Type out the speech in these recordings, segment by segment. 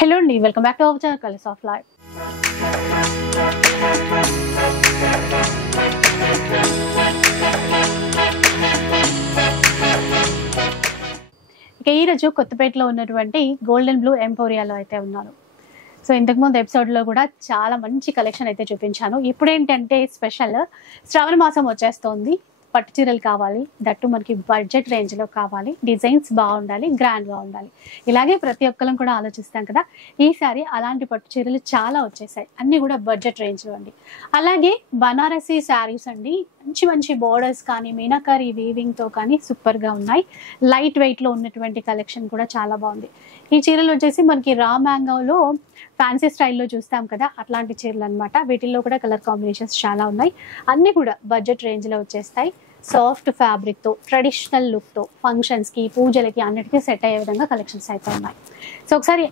Hello and welcome back to our channel Colors of Life. ఈ రోజు కొత్తపేటలో ఉన్నటువంటి గోల్డెన్ బ్లూ ఎంపోరియాలో అయితే ఉన్నాను. సో ఇంతకు ముందు ఎపిసోడ్ లో కూడా చాలా మంచి కలెక్షన్ అయితే చూపించాను. ఇప్పుడు ఏంటంటే స్పెషల్ శ్రావణ మాసం వచ్చేస్తోంది. పట్టు చీరలు కావాలి, దట్టు మనకి బడ్జెట్ రేంజ్ లో కావాలి, డిజైన్స్ బాగుండాలి, గ్రాండ్ గా ఉండాలి. ఇలాగే ప్రతి ఒక్కరం కూడా ఆలోచిస్తాం కదా. ఈసారి అలాంటి పట్టు చీరలు చాలా వచ్చేసాయి, అన్ని కూడా బడ్జెట్ రేంజ్ లో అండి. అలాగే బనారసీ శారీస్ అండి, మంచి మంచి బోర్డర్స్ కానీ మీనాకారి వీవింగ్ తో కానీ సూపర్ గా ఉన్నాయి. లైట్ వెయిట్ లో ఉన్నటువంటి కలెక్షన్ కూడా చాలా బాగుంది. ఈ చీరలు వచ్చేసి మనకి రా మ్యాంగోలో ఫ్యాన్సీ స్టైల్లో చూస్తాం కదా, అట్లాంటి చీరలు అనమాట. వీటిల్లో కూడా కలర్ కాంబినేషన్స్ చాలా ఉన్నాయి. అన్ని కూడా బడ్జెట్ రేంజ్ లో వచ్చేస్తాయి. సాఫ్ట్ ఫ్యాబ్రిక్ తో, ట్రెడిషనల్ లుక్ తో, ఫంక్షన్స్ కి, పూజలకి అన్నిటికీ సెట్ అయ్యే విధంగా కలెక్షన్స్ అయితే ఉన్నాయి. సో ఒకసారి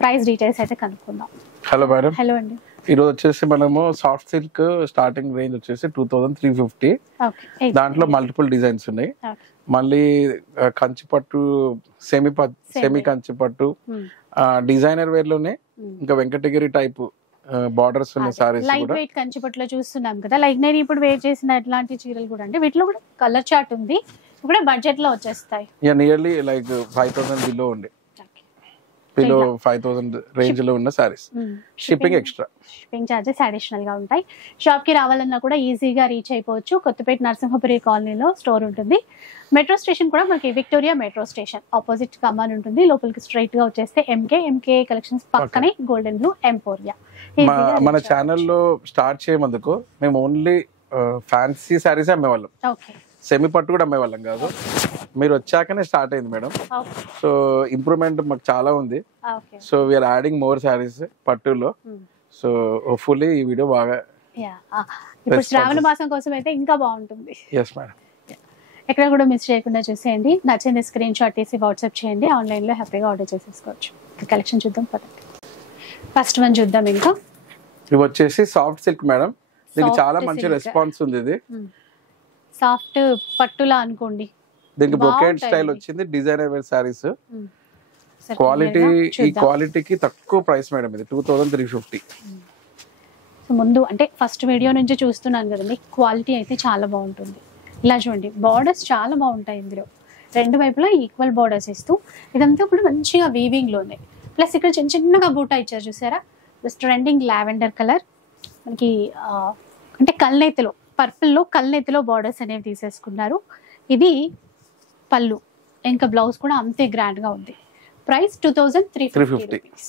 ప్రైస్ డీటెయిల్స్ అయితే కనుక్కుందాం. Hello madam. హలో అండి. ఈరోజు వచ్చేసి మనము సాఫ్ట్ సిల్క్ స్టార్టింగ్ రేంజ్ వచ్చేసి 2350. దాంట్లో మల్టిపుల్ డిజైన్స్ ఉన్నాయి. మళ్ళీ కంచి పట్టు, సెమీ కంచి పట్టు, డిజైనర్ వేర్ లోనే ఇంకా వెంకటగిరి టైప్ బార్డర్స్ ఉన్న సారీస్ లైట్ వెయిట్ కంచిపట్లో చూస్తున్నాం కదా. లైక్ నేను ఇప్పుడు వేర్ చేసిన ఇట్లాంటి చీరలు కూడా అంటే వీటిలో కూడా కలర్ చార్ట్ ఉంది. కూడా బడ్జెట్ లో వచ్చేస్తాయి. నియర్లీ లైక్ 5000 బిలో ఉండే, బిలో 5000 రేంజ్ లో ఉన్న saris. Shipping extra, shipping charges additional గా ఉంటాయి. షాప్ కి రావాలన్నా కూడా ఈజీగా రీచ్ అయిపోవచ్చు. కొత్తపేట నరసింహపురి కాలనీలో స్టోర్ ఉంటుంది. మెట్రో స్టేషన్ కూడా మనకి విక్టోరియా మెట్రో స్టేషన్ ఆపోజిట్ కమాన్ ఉంటుంది. లోపలికి స్ట్రైట్ గా వచ్చేస్తే ఎంకే కలెక్షన్స్ పక్కనే గోల్డెన్ బ్లూ ఎంపోరియా. మన ఛానల్లో స్టార్ట్ చేయమందుకు మేము ఓన్లీ ఫ్యాన్సీ సారీస్ అమ్మేవాళ్ళం, సెమీ పట్టు కూడా అమ్మేవాళ్ళం కాదు. మీరు వచ్చాకనే స్టార్ట్ అయింది మేడం. సో ఇంప్రూవ్మెంట్ మాకు చాలా ఉంది. So we're adding more sarees పట్టులో. సో హోప్ఫుల్లీ ఈ వీడియో బాగా ఇప్పుడు శ్రావణ మాసం కోసం అయితే ఇంకా బాగుంటుంది. Yes madam. ఎక్కడ కూడా మిస్ చేయకుండా చూసేయండి. నచ్చింది స్క్రీన్ షాట్ తీసి వాట్సాప్ చేయండి. ఆన్లైన్ లో హ్యాపీగా ఆర్డర్ చేసేసుకోవచ్చు. కలెక్షన్ చూద్దాం పదండి. ఫస్ట్ వన్ చూద్దాం. ఇంకా ఇవి వచ్చేసి సాఫ్ట్ సిల్క్ మేడం. దీనికి చాలా మంచి రెస్పాన్స్ ఉంది. ఇది సాఫ్ట్ పట్టులా అనుకోండి. దీనికి బ్రొకేడ్ స్టైల్ వచ్చింది. Designer wear saris. క్వాలిటీ, ఈ క్వాలిటీకి తక్కువ ప్రైస్ మేడం. ఇది 2350. సో ముందు అంటే ఫస్ట్ వీడియో నుంచి చూస్తున్నాను కదండి, క్వాలిటీ అయితే చాలా బాగుంటుంది. ఇలా చూడండి, బార్డర్స్ చాలా బాగుంటాయి. ఇందులో రెండు వైపులా ఈక్వల్ బార్డర్స్ ఇస్తూ ఇదంతా కూడా మంచిగా వీవింగ్ లోనే. ప్లస్ ఇక్కడ చిన్న చిన్నగా బూటా ఇచ్చారు చూసారా. ట్రెండింగ్ లావెండర్ కలర్ మనకి అంటే కల్నేతిలో, పర్పుల్లో కల్నేతిలో బార్డర్స్ అనేవి తీసేసుకున్నారు. ఇది పళ్ళు, ఇంకా బ్లౌజ్ కూడా అంతే గ్రాండ్ గా ఉంది. ప్రైస్ 2350.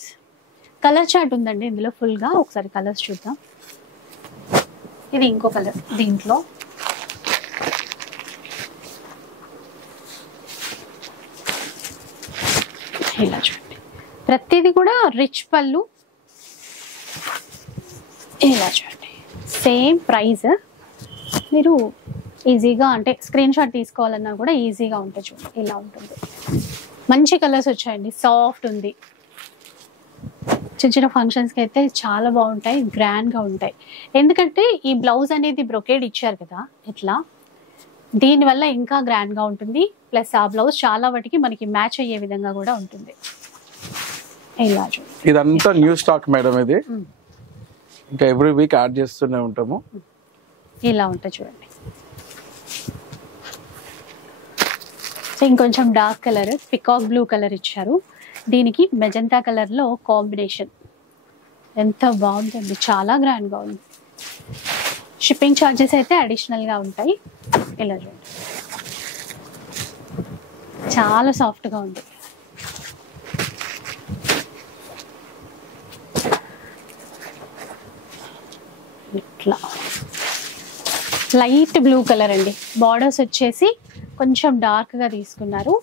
కలర్ చార్ట్ ఉందండి ఇందులో ఫుల్ గా. ఒకసారి కలర్స్ చూద్దాం. ఇది ఇంకో కలర్ దీంట్లో. ఇలా చూడండి, ప్రతిదీ కూడా రిచ్ పళ్ళు. ఇలా చూడండి, సేమ్ ప్రైస్. మీరు ఈజీగా అంటే స్క్రీన్ షాట్ తీసుకోవాలన్నా కూడా ఈజీగా ఉంటుంది. చూడండి ఇలా ఉంటుంది. మంచి కలర్స్ వచ్చాయండి, సాఫ్ట్ ఉంది. చిన్న చిన్న ఫంక్షన్స్కి అయితే చాలా బాగుంటాయి, గ్రాండ్గా ఉంటాయి. ఎందుకంటే ఈ బ్లౌజ్ అనేది బ్రొకేడ్ ఇచ్చారు కదా ఇట్లా, దీనివల్ల ఇంకా గ్రాండ్గా ఉంటుంది. ప్లస్ ఆ బ్లౌజ్ చాలా వాటికి మనకి మ్యాచ్ అయ్యే విధంగా కూడా ఉంటుంది. ఇలా చూడండి, ఇదంతా న్యూ స్టాక్ మేడం. ఇది ఇంకా ఎవ్రీ వీక్ యాడ్ చేస్తూనే ఉంటాము. ఇలా ఉంటుంది చూడండి. సో ఇంకొంచెం dark colour, peacock blue colour ఇచ్చారు. దీనికి మెజంతా కలర్ లో కాంబినేషన్ ఎంత బాగుంటుంది, చాలా గ్రాండ్ గా ఉంది. షిప్పింగ్ ఛార్జెస్ అయితే అడిషనల్ గా ఉంటాయి. ఇలా చూడండి, చాలా సాఫ్ట్ గా ఉంది. ఇట్లా లైట్ బ్లూ కలర్ అండి. బార్డర్స్ వచ్చేసి కొంచెం డార్క్ గా తీసుకున్నారు.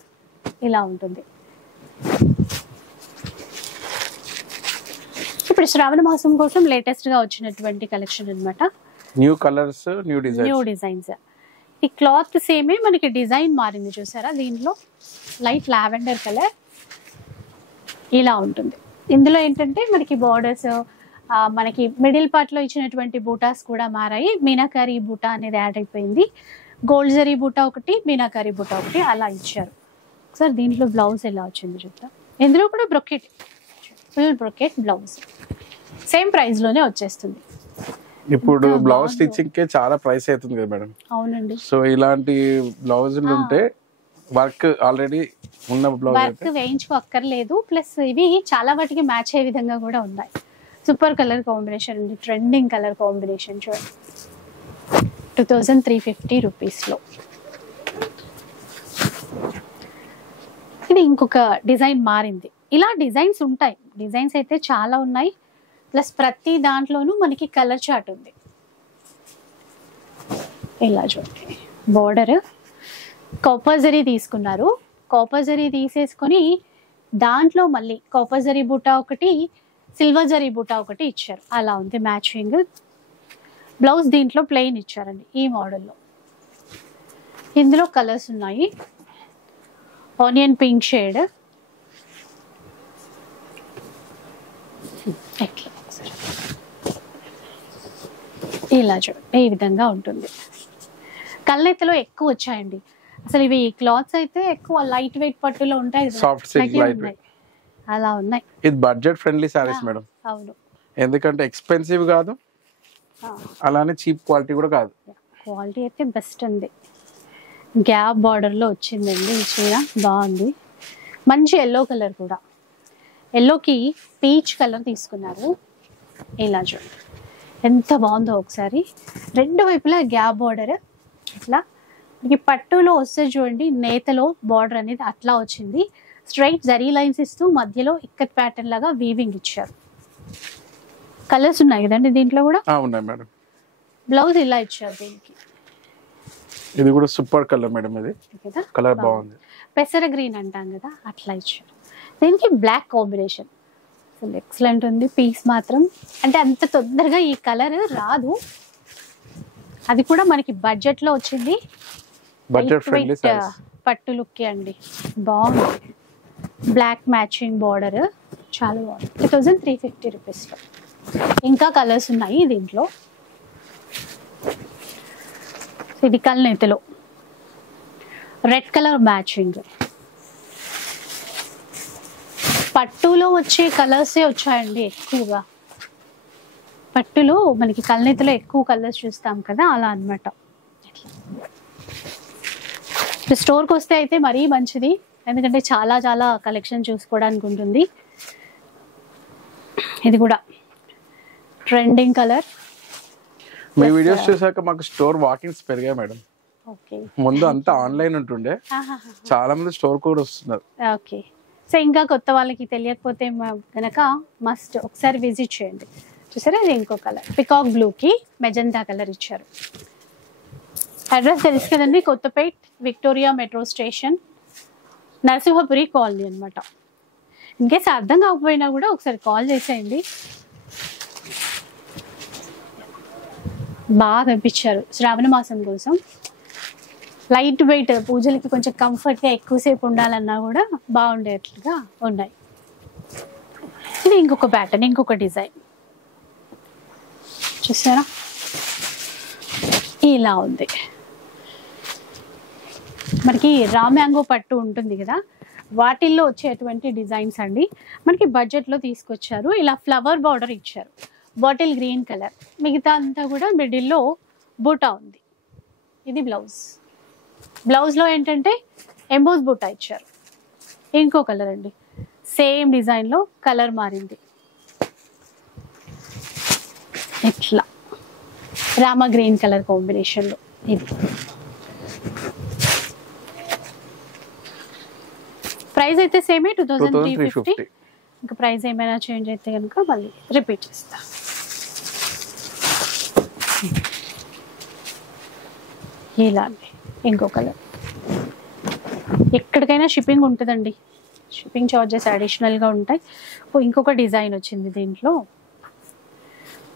ఇలా ఉంటుంది. ఇప్పుడు శ్రావణ మాసం కోసం లేటెస్ట్ గా వచ్చినటువంటి కలెక్షన్ అన్నమాట. New colours, new designs. ఈ క్లాత్ సేమే, మనకి డిజైన్ మారింది చూసారా. దీంట్లో లైట్ లావెండర్ కలర్ ఇలా ఉంటుంది. ఇందులో ఏంటంటే మనకి బార్డర్స్, మనకి మిడిల్ పార్ట్ లో ఇచ్చినటువంటి బూటాస్ కూడా మారాయి. మీనాకారి బూటా అనేది యాడ్ అయిపోయింది. గోల్డ్ జరీ బూటా ఒకటి, మీనాకారి బూటా ఒకటి అలా ఇచ్చారు. సార్ దీంట్లో బ్లౌజ్ ఎలా వచ్చింది చూద్దాం. ఇందులో కూడా brocade full brocade blouse same price లోనే వచ్చేస్తుంది. ఇప్పుడు బ్లౌజ్ స్టిచ్చింగ్ కే చాలా ప్రైస్ అవుతుంది కదా మేడం. అవునండి. సో ఇలాంటి బ్లౌజులు ఉంటే వర్క్ ఆల్రెడీ ఉన్న బ్లౌజ్ వర్క్ వేయించుకోక్కర్లేదు. ప్లస్ ఇవి చాలా వాటికి మ్యాచ్ అయ్యే విధంగా కూడా ఉన్నాయి. సూపర్ కలర్ కాంబినేషన్ ఉంది, ట్రెండింగ్ కలర్ కాంబినేషన్ చూడండి. 2350 రూపీస్లో. ఇది ఇంకొక డిజైన్ మారింది. ఇలా డిజైన్స్ ఉంటాయి, డిజైన్స్ అయితే చాలా ఉన్నాయి. ప్లస్ ప్రతి దాంట్లోనూ మనకి కలర్ చార్ట్ ఉంది. ఇలా చూడండి, బోర్డర్ కాపర్ జరీ తీసుకున్నారు. కాపర్ జరీ తీసేసుకొని దాంట్లో మళ్ళీ కాపర్ జరీ బూటా ఒకటి, సిల్వర్ జరీ బూటా ఒకటి ఇచ్చారు. అలా ఉంది మ్యాచింగ్. బ్లౌజ్ దీంట్లో ప్లెయిన్ ఇచ్చారండి ఈ మోడల్లో. ఇందులో కలర్స్ ఉన్నాయి. ఆనియన్ పింక్ షేడ్, ఇలా చూడండి ఈ విధంగా ఉంటుంది. కళ్ళెత్తలో ఎక్కువ వచ్చాయండి అసలు. ఇవి క్లాత్స్ అయితే ఎక్కువ లైట్ వెయిట్ పట్టులో ఉంటాయి, సాఫ్ట్ సిల్క్ లైట్ వెయిట్ అలా ఉన్నాయి. ఇది బడ్జెట్ ఫ్రెండ్లీ సారీస్ మేడం. అవును, ఎందుకంటే ఎక్స్పెన్సివ్ కాదు, అలానే చీప్ క్వాలిటీ కూడా కాదు. క్వాలిటీ అయితే బెస్ట్ ఉంది. గ్యాప్ బార్డర్ లో వచ్చిందండి ఈ చీర, బాగుంది. మంచి ఎల్లో కలర్ కూడా, ఎల్లోకి పీచ్ కలర్ తీసుకున్నారు. ఇలా చూడండి ఎంత బాగుందో ఒకసారి. రెండు వైపులా గ్యాప్ బార్డర్ ఇట్లా. మనకి పట్టులో వస్తే చూడండి నేతలో బార్డర్ అనేది అట్లా వచ్చింది. స్ట్రైట్ జరీ లైన్స్ ఇస్తూ మధ్యలో ఇక్కత్ ప్యాటర్న్ లాగా వీవింగ్ ఇచ్చారు. కలర్స్ ఉన్నాయి కదండి దీంట్లో కూడా. ఉన్నాయి మేడం. బ్లౌజ్ ఇలా ఇచ్చారు దీనికి. ఇది కూడా సూపర్ కలర్ మేడం. ఇది కలర్ బాగుంది, పెసర గ్రీన్ అంటాం కదా అట్లా ఇచ్చారు. దీనికి బ్లాక్ కాంబినేషన్ అసలు ఎక్సలెంట్ ఉంది. పీస్ మాత్రం అంటే అంత తొందరగా ఈ కలర్ రాదు. అది కూడా మనకి బడ్జెట్ లో వచ్చింది. బడ్జెట్ ఫ్రెండ్లీ పట్టు లుక్ అండి, బాగుంది. బ్లాక్ మ్యాచింగ్ బార్డర్ చాలా బాగుంది. 2350 రూపీస్లో. ఇంకా కలర్స్ ఉన్నాయి దీంట్లో. ఇది కల్నేతలో రెడ్ కలర్ మ్యాచింగ్. పట్టులో వచ్చే కలర్సే వచ్చాయండి ఎక్కువగా. పట్టులో మనకి కల్నేతలో ఎక్కువ కలర్స్ చూస్తాం కదా, అలా అనమాట. స్టోర్కి వస్తే అయితే మరీ మంచిది, ఎందుకంటే చాలా చాలా కలెక్షన్ చూసుకోవడానికి ఉంటుంది. ఇది కూడా ట్రెండింగ్ కలర్. మీ వీడియోస్ చూసాక మాకు స్టోర్ వాకింగ్స్ పెరిగాయి మేడం. ముందు అంతా ఆన్లైన్ ఉంటుండే, చాలా మంది స్టోర్ కూడా వస్తున్నారు. ఓకే, సో ఇంకా కొత్త వాళ్ళకి తెలియకపోతే కనుక మస్ట్ ఒకసారి విజిట్ చేయండి. చూసారా, ఇది ఇంకో కలర్ పికాక్ బ్లూకి మెజెంటా కలర్ ఇచ్చారు. అడ్రస్ తెలుసు కదండి, Kothapet Victoria metro station, Narasimhapuri colony అనమాట. ఇంకేస్ అర్థం కాకపోయినా కూడా ఒకసారి కాల్ చేసేయండి. బాగా తెప్పించారు శ్రావణ మాసం కోసం. లైట్ వెయిట్, పూజలకి కొంచెం కంఫర్ట్గా ఎక్కువసేపు ఉండాలన్నా కూడా బాగుండేట్లుగా ఉన్నాయి. ఇది ఇంకొక ప్యాటర్న్, ఇంకొక డిజైన్ చూసారా, ఇలా ఉంది. మనకి రా మ్యాంగో పట్టు ఉంటుంది కదా, వాటిల్లో వచ్చేటువంటి డిజైన్స్ అండి. మనకి బడ్జెట్లో తీసుకొచ్చారు. ఇలా ఫ్లవర్ బార్డర్ ఇచ్చారు, బాటిల్ గ్రీన్ కలర్. మిగతా అంతా కూడా మిడిల్లో బూటా ఉంది. ఇది బ్లౌజ్. బ్లౌజ్లో ఏంటంటే ఎంబోస్ బూటా ఇచ్చారు. ఇంకో కలర్ అండి, సేమ్ డిజైన్లో కలర్ మారింది. ఇట్లా రామా గ్రీన్ కలర్ కాంబినేషన్లో. ఇది ప్రైస్ అయితే సేమే 2350. ఇంకా ప్రైస్ ఏమైనా చేంజ్ అయితే కనుక మళ్ళీ రిపీట్ చేస్తా. ఇలా అండి, ఇంకో కలర్. ఎక్కడికైనా షిప్పింగ్ ఉంటుందండి, షిప్పింగ్ చార్జెస్ అడిషనల్గా ఉంటాయి. ఇంకొక డిజైన్ వచ్చింది దీంట్లో,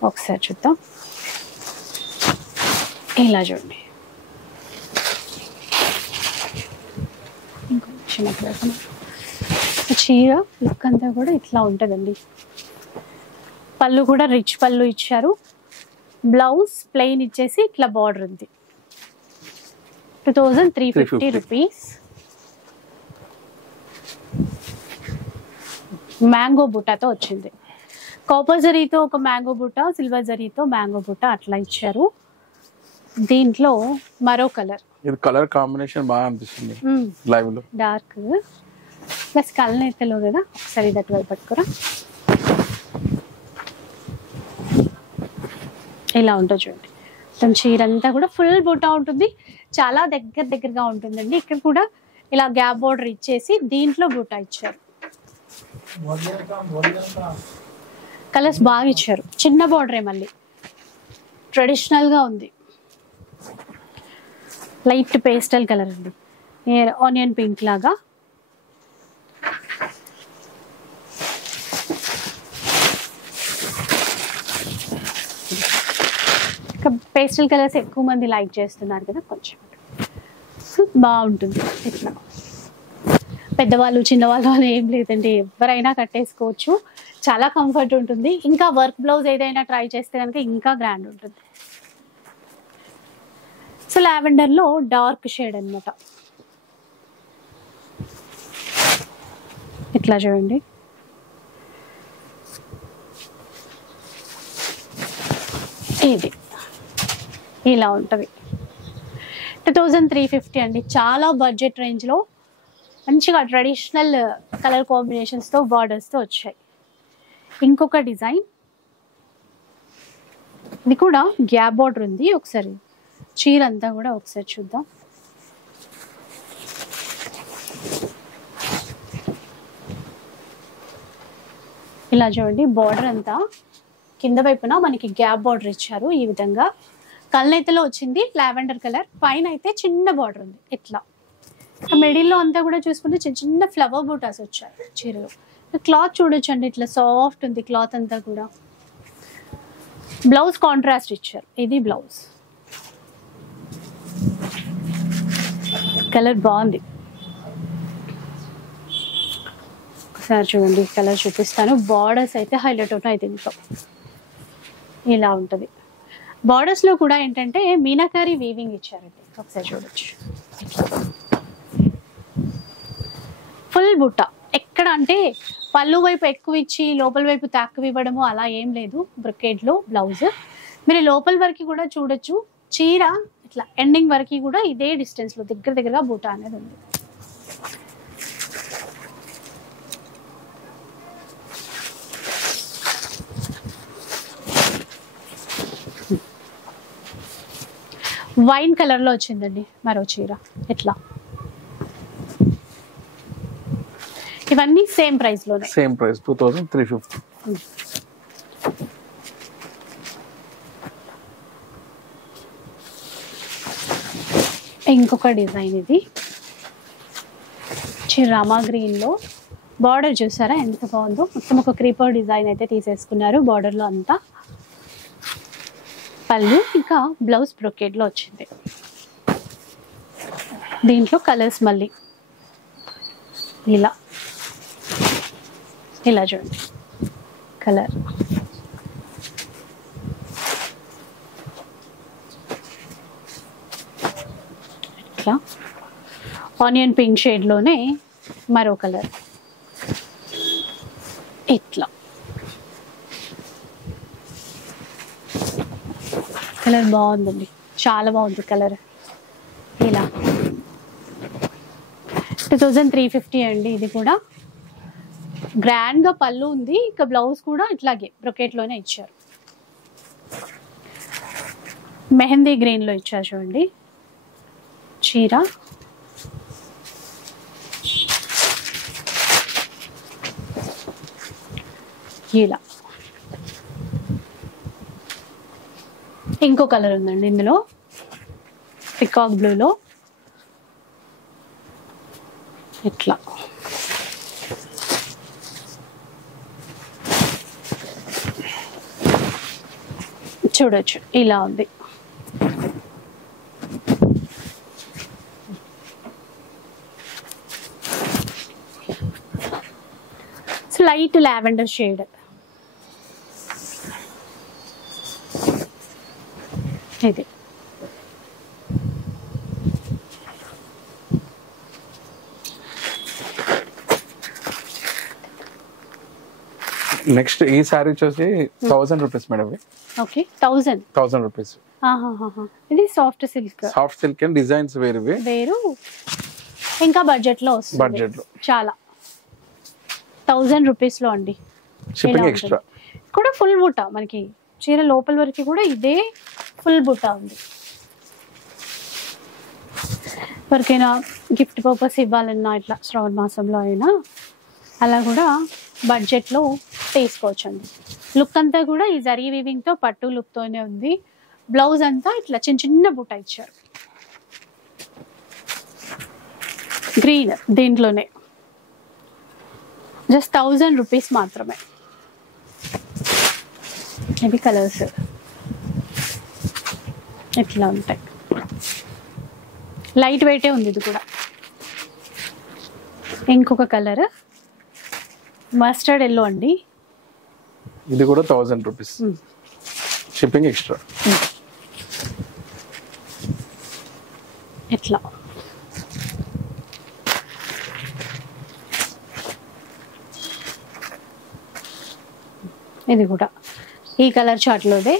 ఒకసారి చూద్దాం. ఇలా చూడండి, చీర లుక్ అంతా కూడా ఇట్లా ఉంటుందండి. పళ్ళు కూడా రిచ్ పళ్ళు ఇచ్చారు. బ్లౌజ్ ప్లెయిన్ ఇచ్చేసి ఇట్లా బార్డర్ ఉంది. 2350 రూపీస్. మ్యాంగో బుట్టాతో వచ్చింది. కాపర్ జరీతో ఒక మ్యాంగో బుట్ట, సిల్వర్ జరీతో మ్యాంగో బుట్ట అట్లా ఇచ్చారు. దీంట్లో మరో కలర్, ఇది కలర్ కాంబినేషన్ బాగా అనిపిస్తుంది లైవ్ లో. డార్క్ ప్లస్ కలనేతలో కదా, ఒకసారి దట్ వైపు పట్టుకురా. ఇలా ఉంటుంది చూడండి. మొత్తం చీర అంతా కూడా ఫుల్ బుట్ట ఉంటుంది, చాలా దగ్గరగా ఉంటుందండి. ఇక్కడ కూడా ఇలా గ్యాప్ బోర్డర్ ఇచ్చేసి దీంట్లో బుట్ట ఇచ్చారు. కలర్స్ బాగా ఇచ్చారు, చిన్న బోర్డరే, మళ్ళీ ట్రెడిషనల్ గా ఉంది. లైట్ పేస్టల్ కలర్ అండి, ఆనియన్ పింక్ లాగా. పేస్టల్ కలర్స్ ఎక్కువ మంది లైక్ చేస్తున్నారు కదా, కొంచెం బాగుంటుంది. ఇట్లా పెద్దవాళ్ళు చిన్నవాళ్ళు అని ఏం లేదండి, ఎవరైనా కట్టేసుకోవచ్చు, చాలా కంఫర్ట్ ఉంటుంది. ఇంకా వర్క్ బ్లౌజ్ ఏదైనా ట్రై చేస్తే కనుక ఇంకా గ్రాండ్ ఉంటుంది. సో లావెండర్ లో డార్క్ షేడ్ అన్నమాట. ఇట్లా చూడండి, ఇది ఇలా ఉంటుంది. 2350 అండి, చాలా బడ్జెట్ రేంజ్ లో మంచిగా ట్రెడిషనల్ కలర్ కాంబినేషన్స్ తో బార్డర్స్ తో వచ్చాయి. ఇంకొక డిజైన్, ఇది కూడా గ్యాప్ బార్డర్ ఉంది. ఒకసారి చీర అంతా కూడా ఒకసారి చూద్దాం. ఇలా చూడండి, బార్డర్ అంతా కింద వైపున మనకి గ్యాప్ బార్డర్ ఇచ్చారు. ఈ విధంగా కల్నేతలో వచ్చింది లావెండర్ కలర్, పైన అయితే చిన్న బార్డర్ ఉంది. ఇట్లా మిడిల్లో అంతా కూడా చూసుకుంటే చిన్న చిన్న ఫ్లవర్ బూటాస్ వచ్చాయి చీరలో. క్లాత్ చూడొచ్చండి, ఇట్లా సాఫ్ట్ ఉంది క్లాత్ అంతా కూడా. బ్లౌజ్ కాంట్రాస్ట్ ఇచ్చారు, ఇది బ్లౌజ్. కలర్ బాగుంది, ఒకసారి చూడండి కలర్ చూపిస్తాను. బార్డర్స్ అయితే హైలైట్ అవుతాయి దీంట్లో, ఇలా ఉంటుంది. బార్డర్స్ లో కూడా ఏంటంటే మీనాకారి వీవింగ్ ఇచ్చారండి, ఒకసారి చూడొచ్చు. ఫుల్ బుట్ట, ఎక్కడ అంటే పళ్ళు వైపు ఎక్కువ ఇచ్చి లోపల వైపు తక్కువ ఇవ్వడము అలా ఏం లేదు. బ్రొకేడ్ లో బ్లౌజ్ మీరు లోపల వరకు కూడా చూడొచ్చు. చీర ఇట్లా ఎండింగ్ వరకు కూడా ఇదే డిస్టెన్స్ లో దగ్గరగా బుట్ట అనేది ఉంది. వైన్ కలర్ లో వచ్చిందండి మరో చీర. ఎట్లా ఇవన్నీ సేమ్ ప్రైస్ లోనే, సేమ్ ప్రైస్ 2350. ఇంకొక డిజైన్, ఇది రామా గ్రీన్ లో బార్డర్ చూసారా ఎంత బాగుందో. మొత్తం ఒక క్రీపర్ డిజైన్ అయితే తీసేసుకున్నారు బార్డర్ లో అంతా. పళ్ళు ఇంకా బ్లౌజ్ బ్రొకేడ్ లో వచ్చింది. దీంట్లో కలర్స్ మళ్ళీ ఇలా ఇలా చూడండి కలర్. ఇట్లా ఆనియన్ పింక్ షేడ్ లోనే మరో కలర్. ఇట్లా కలర్ బాగుందండి, చాలా బాగుంది కలర్. ఇలా 2350 అండి. ఇది కూడా గ్రాండ్ గా పళ్ళు ఉంది, ఇక బ్లౌజ్ కూడా ఇట్లాగే బ్రొకెట్ లోనే ఇచ్చారు. మెహందీ గ్రీన్ లో ఇచ్చారు చూడండి చీర. ఇలా ఇంకో కలర్ ఉందండి ఇందులో, పికాక్ బ్లూలో. ఇట్లా చూడొచ్చు, ఇలా ఉంది. Light lavender shade. ఇది నెక్స్ట్ ఈ సారీ వచ్చేసి 1000 రూపీస్ మేడం. Okay 1000 rupees. ఇది సాఫ్ట్ సిల్క్ అండ్ డిజైన్స్ వేరు ఇంకా బడ్జెట్ లో వస్తుంది. బడ్జెట్ లో చాలా 1000 రూపీస్ లో అండి. షిప్పింగ్ ఎక్స్ట్రా కూడా ఫుల్ బుట్ట మనకి చీర లోపల వరకు కూడా ఇదే ఫుల్ బుట్ట ఉంది. ఎవరికైనా గిఫ్ట్ పర్పస్ ఇవ్వాలన్నా ఇట్లా శ్రావణ మాసంలో అయినా అలా కూడా బడ్జెట్లో తీసుకోవచ్చండి. లుక్ అంతా కూడా ఈ జరీ వీవింగ్తో పట్టు లుక్తోనే ఉంది. బ్లౌజ్ అంతా ఇట్లా చిన్న చిన్న బుట్ట ఇచ్చారు. గ్రీన్ దీంట్లోనే జస్ట్ 1000 రూపీస్ మాత్రమే. ఇవి కలర్స్ ఇట్లా ఉంటాయి. లైట్ వెయిటే ఉంది ఇది కూడా. ఇంకొక కలర్ మస్టర్డ్ ఎల్లో అండి. ఇది కూడా 1000 రూపీస్. Shipping extra. ఎట్లా ఇది కూడా ఈ కలర్ చార్ట్లోదే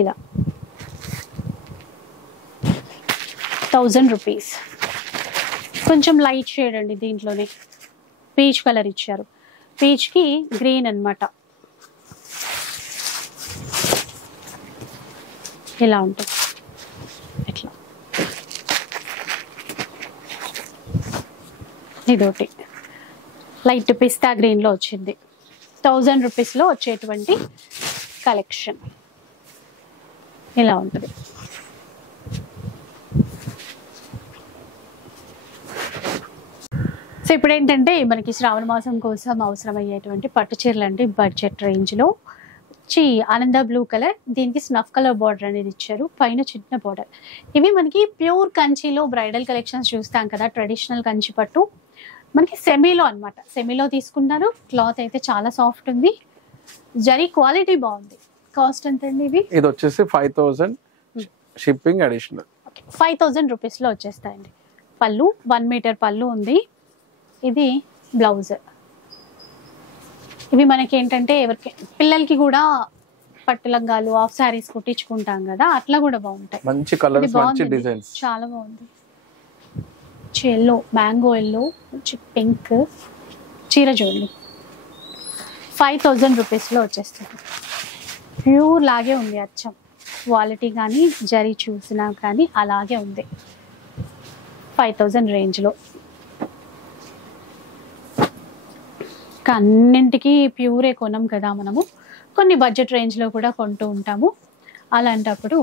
ఇలా 1000 రూపీస్. కొంచెం లైట్ షేడ్ అండి. దీంట్లోనే పీచ్ కలర్ ఇచ్చారు. పీచ్కి గ్రీన్ అన్నమాట. ఇలా ఉంటుంది. ఇట్లా ఇదొకటి లైట్ పిస్తా గ్రీన్లో వచ్చింది. 1000 రూపీస్లో వచ్చేటువంటి కలెక్షన్ ఇలా ఉంటుంది. సో ఇప్పుడు ఏంటంటే మనకి శ్రావణ మాసం కోసం అవసరమయ్యేటువంటి పట్టు చీరలు అండి. బడ్జెట్ రేంజ్లో ఆనంద బ్లూ కలర్, దీనికి స్నఫ్ కలర్ బార్డర్ అనేది ఇచ్చారు. పైన చిన్న బార్డర్. ఇవి మనకి ప్యూర్ కంచిలో బ్రైడల్ కలెక్షన్స్ చూస్తాం కదా, ట్రెడిషనల్ కంచి పట్టు మనకి సెమీలో అన్నమాట. సెమీలో తీసుకున్నారు. క్లాత్ అయితే చాలా సాఫ్ట్ ఉంది. జరీ క్వాలిటీ బాగుంది. కాస్ట్ ఎంత అండి ఇవి? ఇది వచ్చేసి 5000 షిప్పింగ్ అడిషనల్. 5000 రూపీస్లో వచ్చేస్తాయండి. పళ్ళు 1 మీటర్ పళ్ళు ఉంది. ఇది బ్లౌజ్. ఇవి మనకి ఏంటంటే ఎవరికి పిల్లలకి కూడా పట్టు లంగాలు హాఫ్ సారీస్ కుట్టించుకుంటాం కదా, అట్లా కూడా బాగుంటాయి. మంచి కలర్స్, మంచి డిజైన్స్, చాలా బాగుంది. ఎల్లో, మ్యాంగో ఎల్లో, మంచి పింక్ చీర చూడండి. 5000 రూపీస్లో వచ్చేస్తుంది. ప్యూర్ లాగే ఉంది. అచ్చం క్వాలిటీ కానీ జరీ చూసినా కానీ అలాగే ఉంది. 5000 రేంజ్లో. అన్నింటికి ప్యూరే కొనం కదా మనము, కొన్ని బడ్జెట్ రేంజ్లో కూడా కొంటూ ఉంటాము. అలాంటప్పుడు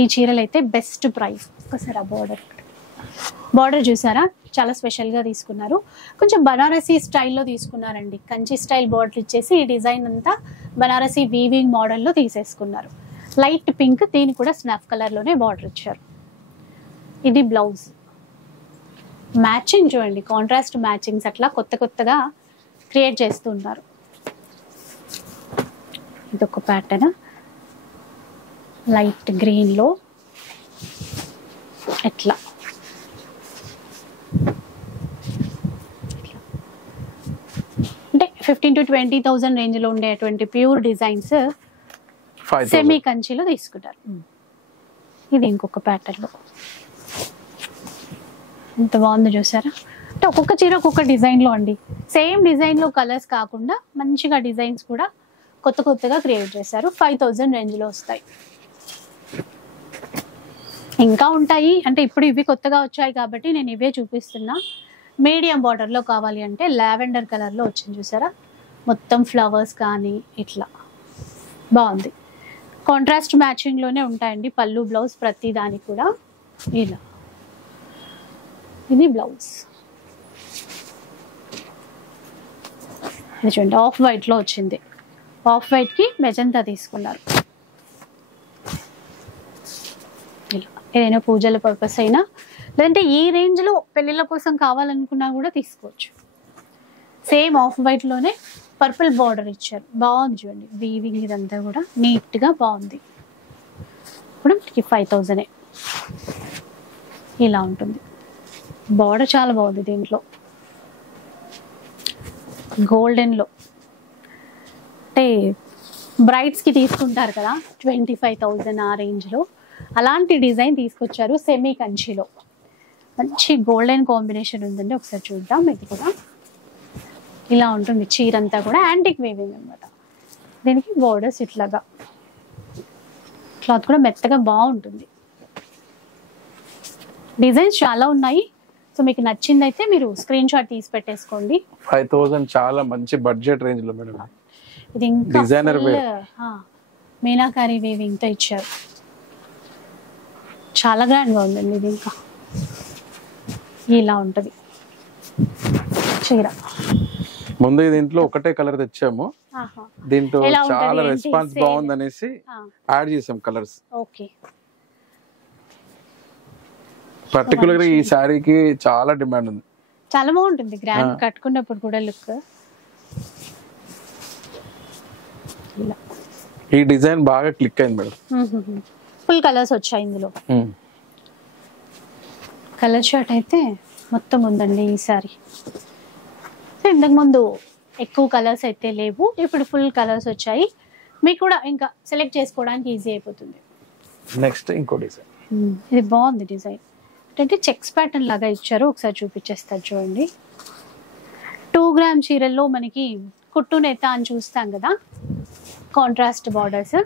ఈ చీరలు అయితే బెస్ట్ ప్రైస్. ఒకసారి ఆ బార్డర్ చూసారా, చాలా స్పెషల్గా తీసుకున్నారు. కొంచెం బనారసీ స్టైల్లో తీసుకున్నారండి. కంచి స్టైల్ బార్డర్ ఇచ్చేసి ఈ డిజైన్ అంతా బనారసీ వీవింగ్ మోడల్లో తీసేసుకున్నారు. లైట్ పింక్, దీని కూడా స్నాప్ కలర్లోనే బార్డర్ ఇచ్చారు. ఇది బ్లౌజ్. మ్యాచింగ్ చూడండి, కాంట్రాస్ట్ మ్యాచింగ్స్ అట్లా కొత్త కొత్తగా క్రియేట్ చేస్తున్నారు. ఇదొక ప్యాటర్న్ లైట్ గ్రీన్లో ఎట్లా అంటే 15,000 to 20,000 రేంజ్లో ఉండేటువంటి ప్యూర్ డిజైన్స్ సెమీ కంచిలో తీసుకుంటారు. ఇది ఇంకొక ప్యాటర్న్లో ఎంత బాగుందో చూసారా. అంటే ఒక్కొక్క చీర ఒక్కొక్క డిజైన్లో అండి. సేమ్ డిజైన్లో కలర్స్ కాకుండా మంచిగా డిజైన్స్ కూడా కొత్త కొత్తగా క్రియేట్ చేశారు. 5000 రేంజ్లో వస్తాయి. ఇంకా ఉంటాయి అంటే ఇప్పుడు ఇవి కొత్తగా వచ్చాయి కాబట్టి నేను ఇవే చూపిస్తున్నా. మీడియం బార్డర్లో కావాలి అంటే లావెండర్ కలర్లో వచ్చింది చూసారా, మొత్తం ఫ్లవర్స్ కానీ ఇట్లా బాగుంది. కాంట్రాస్ట్ మ్యాచింగ్లోనే ఉంటాయండి పళ్ళు బ్లౌజ్ ప్రతి దానికి కూడా. ఇలా ఇది బ్లౌజ్. ఇది చూడండి ఆఫ్ వైట్లో వచ్చింది. ఆఫ్ వైట్కి మెజంతా తీసుకున్నారు. ఇలా ఏదైనా పూజల పర్పస్ అయినా లేదంటే ఈ రేంజ్లో పెళ్ళిళ్ళ కోసం కావాలనుకున్నా కూడా తీసుకోవచ్చు. సేమ్ ఆఫ్ వైట్లోనే పర్పుల్ బార్డర్ ఇచ్చారు. బాగుంది చూడండి, వీవింగ్ ఇదంతా కూడా నీట్గా బాగుంది. ఇప్పుడు మనకి 5000 ఇలా ఉంటుంది. బార్డర్ చాలా బాగుంది దీంట్లో. గోల్డెన్ లో అంటే బ్రైడ్స్ కి తీసుకుంటారు కదా 25,000 ఆ రేంజ్ లో, అలాంటి డిజైన్ తీసుకొచ్చారు. సెమీ కంచిలో మంచి గోల్డెన్ కాంబినేషన్ ఉందండి. ఒకసారి చూద్దాం. ఇది కూడా ఇలా ఉంటుంది. చీర అంతా కూడా యాంటిక్ వేవింగ్ అనమాట. దీనికి బోర్డర్స్ ఇట్లాగా, క్లాత్ కూడా మెత్తగా బాగుంటుంది. డిజైన్స్ చాలా ఉన్నాయి. సో మీకు నచ్చింది అయితే మీరు స్క్రీన్ షాట్ తీసి పెట్టేసుకోండి. 5,000 చాలా మంచి బడ్జెట్ రేంజ్ లో మేడం. ఇది ఇంకా డిజైనర్ మీనాకారి వేవింగ్ తో ఇచ్చారు. చాలా గ్రాండ్ గా ఉందండి. ఇది ఇంకా ఇలా ఉంటది చీర. ముందు దీంట్లో ఒకటే కలర్ తెచ్చాము, దీంట్లో చాలా రెస్పాన్స్ బాగుంది అనేసి యాడ్ చేసాం కలర్స్. ఓకే, పర్టికులర్ గా ఈ సారీకి చాలా డిమాండ్ ఉంది. చాలా బాగుంటుంది గ్రాండ్ కట్టుకున్నప్పుడు కూడా లుక్. ఈ డిజైన్ బాగా క్లిక్ అయింది మేడం. ఫుల్ కలర్స్ వచ్చాయి ఇందులో. కలర్ షర్ట్ అయితే మొత్తం ఉందండి ఈ సారీ. ఇంతకు ముందు ఎక్కువ కలర్స్ అయితే లేవు, ఇప్పుడు ఫుల్ కలర్స్ వచ్చాయి. మీకు కూడా ఇంకా సెలెక్ట్ చేసుకోవడానికి ఈజీ అయిపోతుంది. నెక్స్ట్ ఇంకో డిజైన్. ఇది బాగుంది డిజైన్. అంటే చెక్స్ ప్యాటర్న్ లాగా ఇచ్చారు. ఒకసారి చూపించేస్తారు చూడండి. 2 గ్రామ్ చీరల్లో మనకి కుట్టు నెత్త అని చూస్తాం కదా, కాంట్రాస్ట్ బార్డర్స్,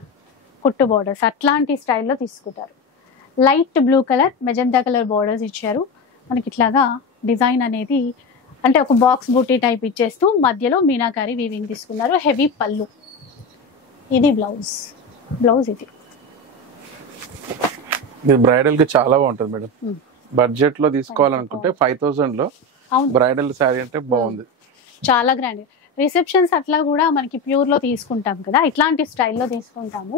కుట్టు బార్డర్స్ అట్లాంటి స్టైల్లో తీసుకుంటారు. Light blue colour, magenta colour borders ఇచ్చారు. మనకి ఇట్లాగా డిజైన్ అనేది అంటే ఒక బాక్స్ బూటీ టైప్ ఇచ్చేస్తూ మధ్యలో మీనాకారి వీవింగ్ తీసుకున్నారు. హెవీ పళ్ళు. ఇది బ్లౌజ్. ఇది బ్రైడల్ కి చాలా బాగుంటుంది మేడం. బడ్జెట్ లో తీసుకోవాలనుకుంటే 5,000 లో బ్రైడల్ శారీ అంటే బాగుంది. చాలా గ్రాండ్. రిసెప్షన్స్ అట్లా కూడా మనకి ప్యూర్ లో తీసుకుంటాం కదా, ఇట్లాంటి స్టైల్లో తీసుకుంటాము.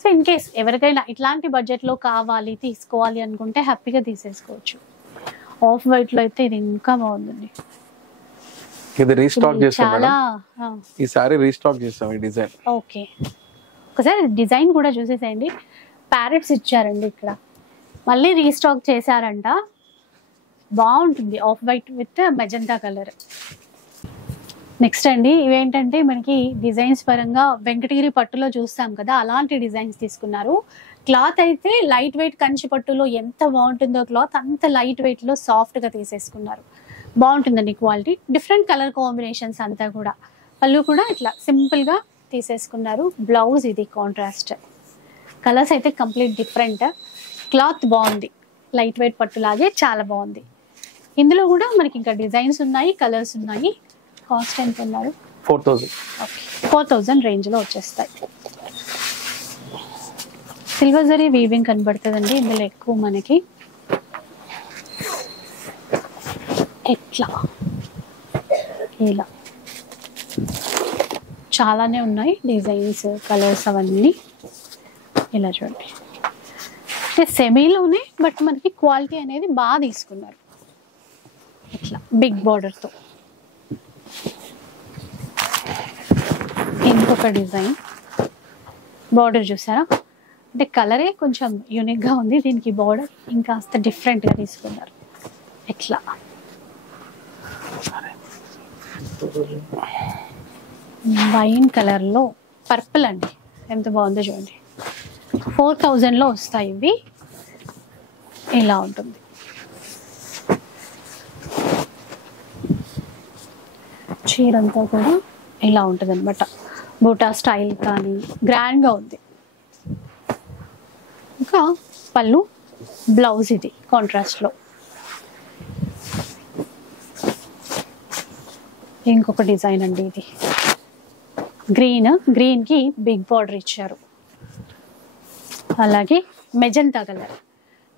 సో ఇన్ కేస్ ఎవరికైనా ఇట్లాంటి బడ్జెట్ లో కావాలి తీసుకోవాలి అనుకుంటే హ్యాపీగా తీసేసుకోవచ్చు. ఆఫ్ వైట్ లో అయితే ఇది ఇంకా బాగుందండి. ఇది రీస్టాక్ చేసాం చాలా. ఈ సారీ రీస్టాక్ చేసాం ఈ డిజైన్. ఓకే, ఒకసారి డిజైన్ కూడా చూసేసేయండి. ప్యారెట్స్ ఇచ్చారండి ఇక్కడ, మళ్ళీ రీస్టాక్ చేశారంట. బాగుంటుంది off white with magenta colour. Next అండి, ఇవేంటంటే మనకి డిజైన్స్ పరంగా వెంకటగిరి పట్టులో చూస్తాం కదా, అలాంటి డిజైన్స్ తీసుకున్నారు. క్లాత్ అయితే లైట్ వెయిట్ కంచి పట్టులో ఎంత బాగుంటుందో క్లాత్, అంత లైట్ వెయిట్ లో సాఫ్ట్ గా తీసేసుకున్నారు. బాగుంటుందండి క్వాలిటీ. డిఫరెంట్ కలర్ కాంబినేషన్స్ అంతా కూడా. పళ్ళు కూడా ఇట్లా సింపుల్ గా తీసేసుకున్నారు. బ్లౌజ్ ఇది కాంట్రాస్ట్. కలర్స్ అయితే కంప్లీట్ డిఫరెంట్. క్లాత్ బాగుంది, లైట్ వెయిట్ పట్టులాగే చాలా బాగుంది. ఇందులో కూడా మనకి ఇంకా డిజైన్స్ ఉన్నాయి, కలర్స్ ఉన్నాయి. కాస్ట్ ఎంత ఉన్నారు? 4,000. ఓకే, 4,000 రేంజ్ లో వచ్చేస్తాయి. సిల్వర్ జరీ వీవింగ్ కనబడుతుందండి ఇందులో ఎక్కువ మనకి. ఎట్లా ఇలా చాలానే ఉన్నాయి డిజైన్స్, కలర్స్ అవన్నీ. ఇలా చూడండి, అంటే సెమీలోనే బట్ మనకి క్వాలిటీ అనేది బాగా తీసుకున్నారు. ఇట్లా బిగ్ బార్డర్తో. ఇంకొక డిజైన్ బార్డర్ చూసారా, అంటే కలరే కొంచెం యూనిక్గా ఉంది. దీనికి బార్డర్ ఇంకాస్త డిఫరెంట్గా తీసుకున్నారు. ఎట్లా వైన్ కలర్లో పర్పుల్ అండి, ఎంత బాగుందో చూడండి. 4,000లో వస్తాయి ఇవి. ఇలా ఉంటుంది. చీరంతా కూడా ఇలా ఉంటుంది అనమాట. బూటా స్టైల్ కానీ గ్రాండ్గా ఉంది. ఇంకా పళ్ళు, బ్లౌజ్ ఇది కాంట్రాస్ట్లో. ఇంకొక డిజైన్ అండి, ఇది గ్రీన్కి బిగ్ బార్డర్ ఇచ్చారు. అలాగే మెజంతా కలర్,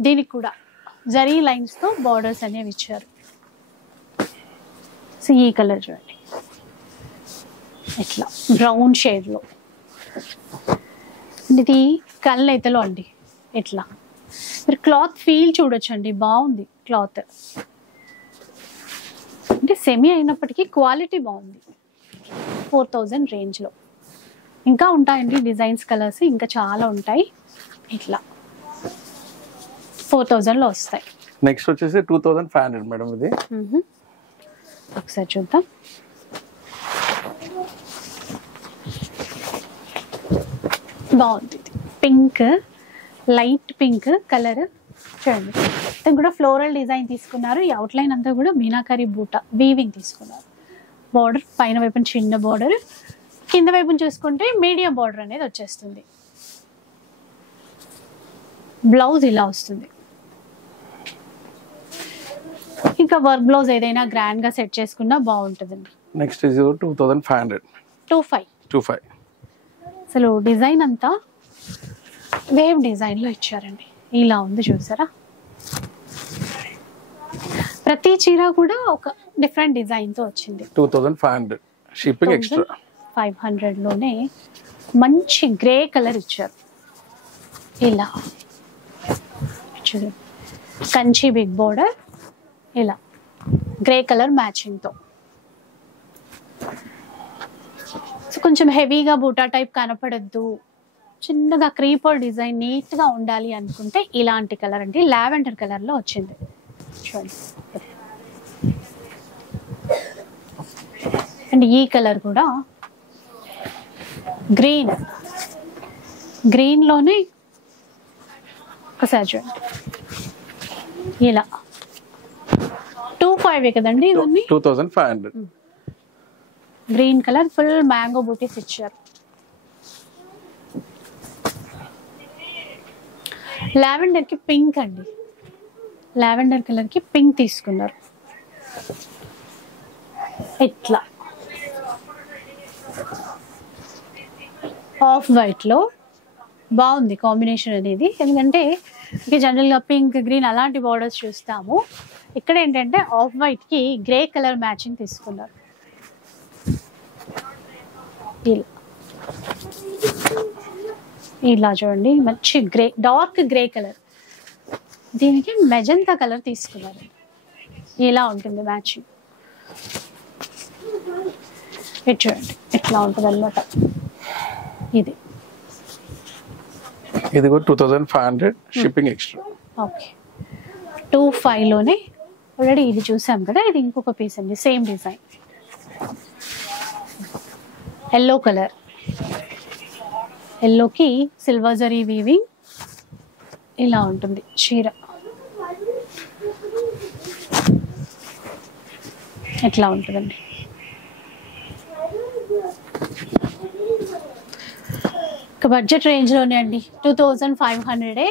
దీనికి కూడా జరీ లైన్స్తో బార్డర్స్ అనేవి ఇచ్చారు. సో ఈ కలర్ చూడండి, ఇట్లా బ్రౌన్ షేడ్లో. ఇది కళ్ళైతలో అండి. ఇట్లా మీరు క్లాత్ ఫీల్ చూడొచ్చండి, బాగుంది క్లాత్. అంటే సెమీ అయినప్పటికీ క్వాలిటీ బాగుంది. 4,000 రేంజ్లో. ఇంకా ఉంటాయండి డిజైన్స్, కలర్స్ ఇంకా చాలా ఉంటాయి. ఇట్లా 4,000లో వస్తాయి. నెక్స్ట్ వచ్చేసి 2,500 మేడం. ఇది ఒకసారి చూద్దాం. బాగుంది. పింక్, లైట్ పింక్ కలర్ చూడండి. మొత్తం కూడా ఫ్లోరల్ డిజైన్ తీసుకున్నారు. ఈ అవుట్లైన్ అంతా కూడా మీనాకరి బూట వీవింగ్ తీసుకున్నారు. బార్డర్ పైన వైపున చిన్న బార్డర్, కింద వైపున చూసుకుంటే మీడియం బార్డర్ అనేది వచ్చేస్తుంది. బ్లౌజ్ ఇలా వస్తుంది. ఇంకా వర్క్ బ్లౌజ్ ఏదైనా గ్రాండ్ గా సెట్ చేసుకున్నా బాగుంటుందండి. నెక్స్ట్ ఇది 2500. 25. అసలు డిజైన్ అంతా వేవ్ డిజైన్ లో ఇచ్చారండి. ఇలా ఉంది చూసారా. ప్రతి చీర కూడా ఒక డిఫరెంట్ డిజైన్ తో వచ్చింది. 2500 షిప్పింగ్ ఎక్స్ట్రా. 500 లోనే మంచి గ్రే కలర్ ఇచ్చారు. ఇలా కంచి బిగ్ బోర్డర్, ఇలా గ్రే కలర్ మ్యాచింగ్ తో. సో కొంచెం హెవీగా బూటా టైప్ కనపడద్దు, చిన్నగా క్రీపర్ డిజైన్ నీట్ గా ఉండాలి అనుకుంటే ఇలాంటి కలర్ అండి. లావెండర్ కలర్ లో వచ్చింది చూడండి. అండ్ ఈ కలర్ కూడా గ్రీన్ లోనే ఒకసారి చూడండి. ఇలా 25 కదండి ఇవన్నీ. 2500. గ్రీన్ కలర్ ఫుల్ మ్యాంగో బూటీస్ ఇచ్చారు. లావెండర్ కి పింక్ అండి. లావెండర్ కలర్ కి పింక్ తీసుకున్నారు. ఇట్లా ఆఫ్ వైట్ లో బాగుంది కాంబినేషన్ అనేది. ఎందుకంటే జనరల్ గా పింక్, గ్రీన్ అలాంటి బార్డర్స్ చూస్తాము. ఇక్కడ ఏంటంటే ఆఫ్ వైట్ కి గ్రే కలర్ మ్యాచింగ్ తీసుకున్నారు. ఇలా చూడండి, మంచి గ్రే, డార్క్ గ్రే కలర్, దీనికి మెజంతా కలర్ తీసుకున్నారు. ఇలా ఉంటుంది మ్యాచింగ్. ఇది చూడండి ఇట్లా ఉంటుంది అనమాట. ఇది కూడా 2500 షిప్పింగ్ ఎక్స్ట్రా. ఓకే, 25 లోనే ఆల్రెడీ ఇది చూసాం కదా. ఇది ఇంకొక పీస్ అండి, సేమ్ డిజైన్. ఎల్లో కలర్, ఎల్లోకి సిల్వర్ జరీ వీవింగ్. ఇలా ఉంటుంది చీర. ఎట్లా ఉంటుందండి. బడ్జెట్ రేంజ్ లోనే అండి, 2500.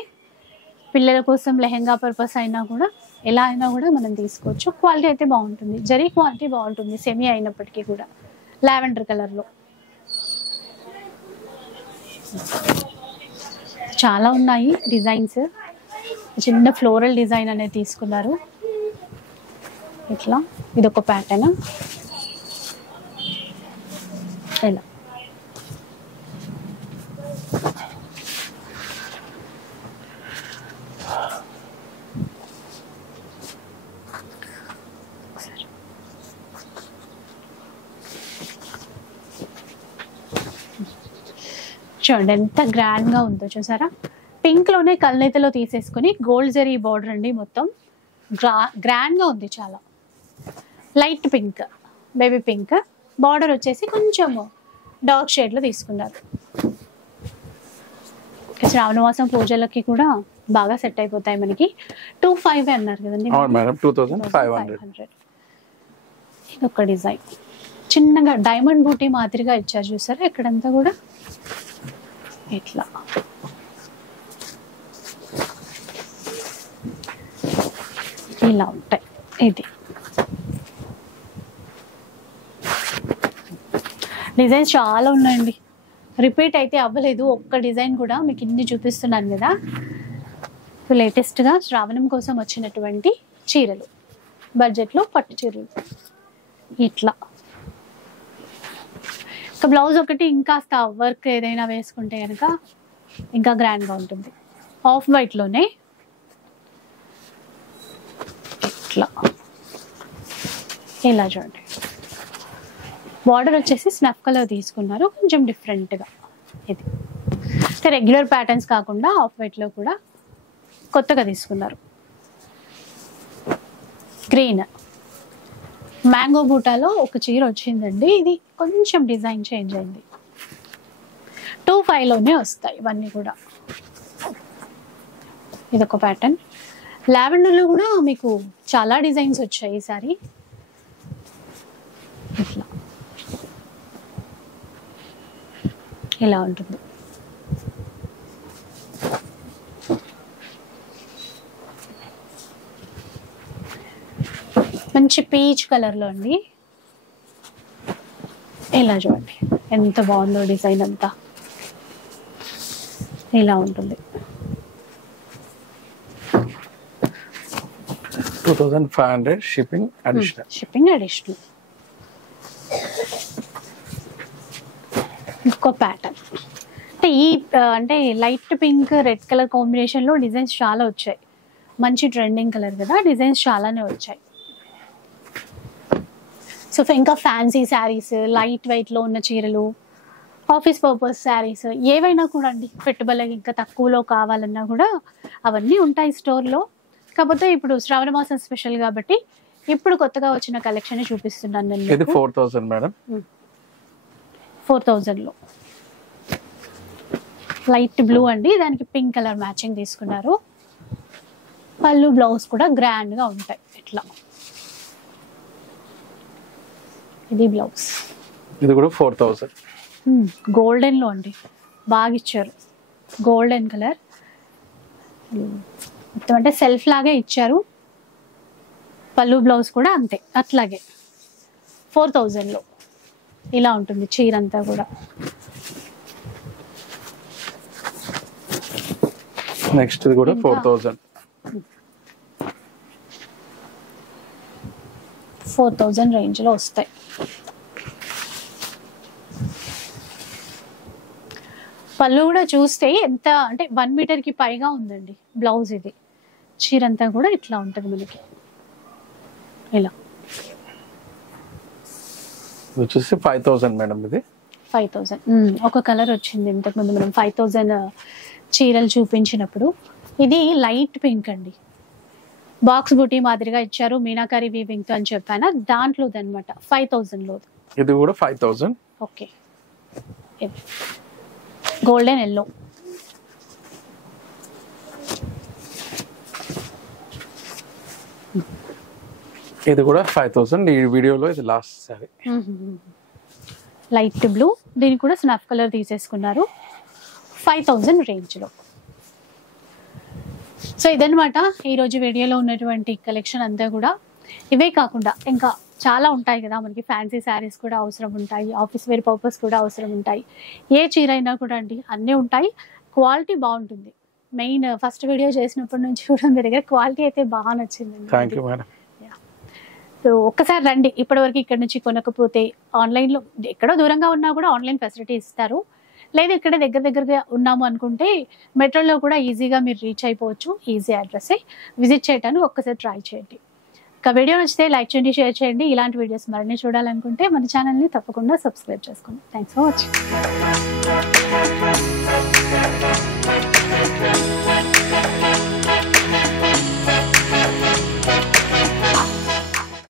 పిల్లల కోసం లెహెంగా పర్పస్ అయినా కూడా ఎలా అయినా కూడా మనం తీసుకోవచ్చు. క్వాలిటీ అయితే బాగుంటుంది, జరీ క్వాలిటీ బాగుంటుంది సెమీ అయినప్పటికీ కూడా. లావెండర్ కలర్ లో చాలా ఉన్నాయి డిజైన్స్. చిన్న ఫ్లోరల్ డిజైన్ అనేది తీసుకున్నారు. ఇట్లా ఇదొక ప్యాటర్న్. ఇలా చూడండి ఎంత గ్రాండ్ గా ఉందో చూసారా. పింక్ లోనే కల్నేతలో తీసేసుకుని గోల్డ్ జరీ బార్డర్ అండి. మొత్తం గ్రాండ్ గా ఉంది చాలా. Light pink, baby pink border వచ్చేసి కొంచెం డార్క్ షేడ్ లో తీసుకున్నారు. శ్రావణ మాసం పూజలకి కూడా బాగా సెట్ అయిపోతాయి మనకి. 25 అన్నారు కదండి. 2500. ఇది ఒక డిజైన్, చిన్నగా డైమండ్ బూటీ మాదిరిగా ఇచ్చారు చూసారా. ఇక్కడంతా కూడా ఇట్లా ఇలా ఉంటాయి. ఇది డిజైన్స్ చాలా ఉన్నాయండి, రిపీట్ అయితే అవ్వలేదు ఒక్క డిజైన్ కూడా. మీకు ఇన్ని చూపిస్తున్నాను కదా. లేటెస్ట్గా శ్రావణం కోసం వచ్చినటువంటి చీరలు, బడ్జెట్లో పట్టు చీరలు. ఇట్లా ఒక బ్లౌజ్ ఒకటి ఇంకాస్త వర్క్ ఏదైనా వేసుకుంటే కనుక ఇంకా గ్రాండ్గా ఉంటుంది. ఆఫ్ వైట్లోనే ఇట్లా ఇలా చూడండి. బార్డర్ వచ్చేసి స్నఫ్ కలర్ తీసుకున్నారు, కొంచెం డిఫరెంట్గా. ఇది రెగ్యులర్ ప్యాటర్న్స్ కాకుండా ఆఫ్ వైట్లో కూడా కొత్తగా తీసుకున్నారు. గ్రీన్ మ్యాంగో బూటాలో ఒక చీర వచ్చిందండి. ఇది కొంచెం డిజైన్ చేంజ్ అయింది. 25 లోనే వస్తాయి ఇవన్నీ కూడా. ఇదొక ప్యాటర్న్. లావెండర్లో కూడా మీకు చాలా డిజైన్స్ వచ్చాయి ఈసారి. ఇట్లా ఇలా ఉంటుంది. మంచి పీచ్ కలర్లో అండి. ఇలా చూడండి ఎంత బాగుందో డిజైన్ అంతా. ఇలా ఉంటుంది. 2500 షిప్పింగ్ అడిషనల్. ఇంకో ప్యాటర్న్ అంటే అంటే light pink red colour combination లో డిజైన్స్ చాలా వచ్చాయి. మంచి ట్రెండింగ్ కలర్ కదా, డిజైన్స్ చాలానే వచ్చాయి. సో ఇంకా ఫ్యాన్సీ శారీస్, లైట్ వెయిట్ లో ఉన్న చీరలు, ఆఫీస్ పర్పస్ శారీస్ ఏవైనా కూడా అండి, పెట్టుబడులకి ఇంకా తక్కువలో కావాలన్నా కూడా అవన్నీ ఉంటాయి స్టోర్లో. కాకపోతే ఇప్పుడు శ్రావణ మాసం స్పెషల్ కాబట్టి ఇప్పుడు కొత్తగా వచ్చిన కలెక్షన్ చూపిస్తున్నాను నేను. ఇది 4000 మేడం. 4000లో లైట్ బ్లూ అండి, దానికి పింక్ కలర్ మ్యాచింగ్ తీసుకున్నారు. పళ్ళు బ్లౌజ్ కూడా గ్రాండ్ గా ఉంటాయి. ఇట్లా ఇది బ్లౌజ్. ఇది కూడా 4000. గోల్డెన్ లో అండి, బాగా ఇచ్చారు. గోల్డెన్ కలర్ మొత్తం అంటే సెల్ఫ్ లాగే ఇచ్చారు. పళ్ళు బ్లౌజ్ కూడా అంతే అట్లాగే 4000లో ఇలా ఉంటుంది చీర అంతా కూడా. నెక్స్ట్ ఇది కూడా 4000. 4000 రేంజ్ లో వస్తాయి. పళ్ళు కూడా చూస్తే ఎంత అంటే 1 మీటర్ కి పైగా ఉందండి బ్లౌజ్. ఇది చీర అంతా కూడా ఇట్లా ఉంటుంది మనకి. ఇలా వచ్చేసి 5000 మేడం. ఇది 5000. ఒక కలర్ వచ్చింది ఇంతకుముందు మనం 5000 చీరలు చూపించినప్పుడు. ఇది లైట్ పింక్ అండి, బాక్స్ బూటీ మాదిరిగా ఇచ్చారు, మీనాకారి వీవింగ్ తో అని చెప్పాను, దాంట్లోది అనమాట. 5000లో ఇది కూడా 5000. ఓకే. Golden yellow. ఇది కూడా 5000. ఈ వీడియోలో ఇది లాస్ట్ సారీ. లైట్ బ్లూ, దీనికి కూడా స్నఫ్ కలర్ తీసేసుకున్నారు 5000 రేంజ్లో. సో ఇదనమాట ఈరోజు వీడియోలో ఉన్నటువంటి కలెక్షన్ అంతా కూడా. ఇవే కాకుండా ఇంకా చాలా ఉంటాయి కదా మనకి, ఫ్యాన్సీ శారీస్ కూడా అవసరం ఉంటాయి, ఆఫీస్ వేర్ పర్పస్ కూడా అవసరం ఉంటాయి. ఏ చీర అయినా కూడా అండి అన్నీ ఉంటాయి. క్వాలిటీ బాగుంటుంది. మెయిన్ ఫస్ట్ వీడియో చేసినప్పటి నుంచి కూడా మీ దగ్గర క్వాలిటీ అయితే బాగా నచ్చిందండి. Thank you madam. సో ఒక్కసారి రండి. ఇప్పటివరకు ఇక్కడ నుంచి కొనకపోతే ఆన్లైన్లో ఎక్కడో దూరంగా ఉన్నా కూడా ఆన్లైన్ ఫెసిలిటీ ఇస్తారు. లేదా ఇక్కడ దగ్గరగా ఉన్నాము అనుకుంటే మెట్రోలో కూడా ఈజీగా మీరు రీచ్ అయిపోవచ్చు. ఈజీ అడ్రస్సే, విజిట్ చేయడానికి ఒక్కసారి ట్రై చేయండి. ఇక వీడియో నచ్చితే లైక్ చేయండి, షేర్ చేయండి. ఇలాంటి వీడియోస్ మరిన్ని చూడాలనుకుంటే మన ఛానల్ని తప్పకుండా సబ్స్క్రైబ్ చేసుకోండి. Thanks for watching.